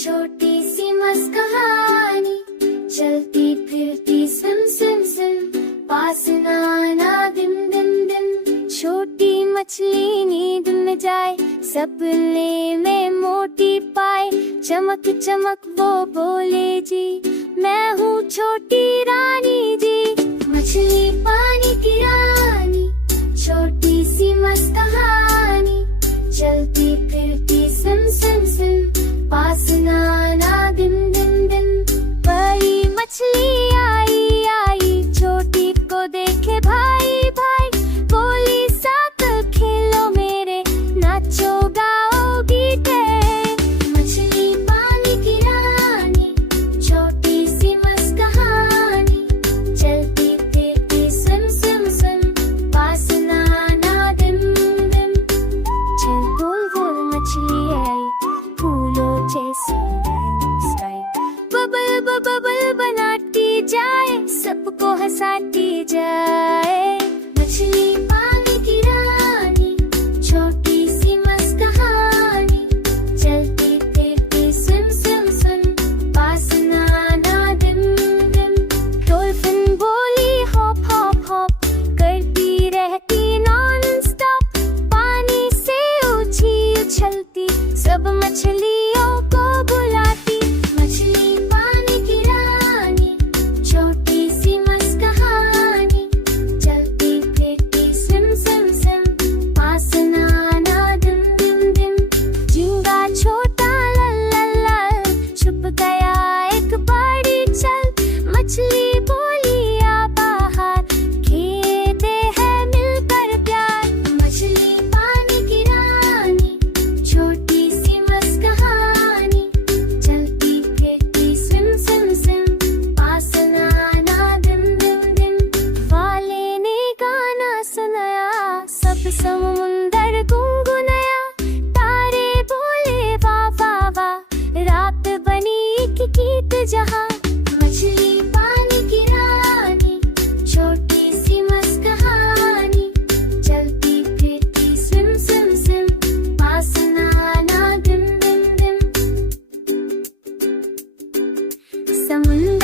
छोटी सी मस्त कहानी, चलती फिरती स्विम स्विम स्विम, पास न आना दिन दिन दिन। छोटी मछली नींद में जाए, सपने में मोती पाए, चमक चमक वो बोले जी, मैं हूँ छोटी रानी जी। मछली पानी की रानी, छोटी सी मस्त कहानी, चलती फिरती स्विम स्विम स्विम, पास न आना दिन दिन दिन। बड़ी मछली आई आई, छोटी को देखे भाई भाई, बोली साथ खेलो मेरे, नाचो गाओ गीते। मछली पानी की रानी, छोटी सी मस्त कहानी, चलती फिरती स्विम स्विम स्विम, पास न आना दिन दिन। चल गोल गोल मछली आई, फूलों जैसी मुस्काई, बबल बबल बनाती जाए, सबको हंसाती जाए। मछली पानी की रानी, छोटी सी मस्त कहानी, चलती फिरती स्विम स्विम स्विम, पास न आना दिन दिन। डॉल्फिन बोली हॉप हॉप हॉप, करती रहती नॉन स्टॉप, पानी से ऊंची उछलती, सब मछलियों को बुलाती। मछली पानी की रानी, छोटी सी मस्त कहानी, चलती फिरती स्विम स्विम स्विम, पास न आना दिन दिन दिन। झींगा छोटा लल लल लल, छुप गया एक बड़ी चल, मछली बोली आ बाहर, खेते हैं मिलकर प्यार। मछली पानी की रानी, छोटी सी मस्त कहानी, चलती फिरती स्विम स्विम स्विम, पास न आना दिन दिन दिन। वाले ने गाना सुनाया, सब समुंदर गुनगुनाया, तारे बोले वाह वाह वाह, रात बनी एक गीत जहां। मछली पानी की रानी, छोटी सी मस्त कहानी, चलती फिरती स्विम स्विम स्विम, पास न आना दिन दिन दिन। समुंदर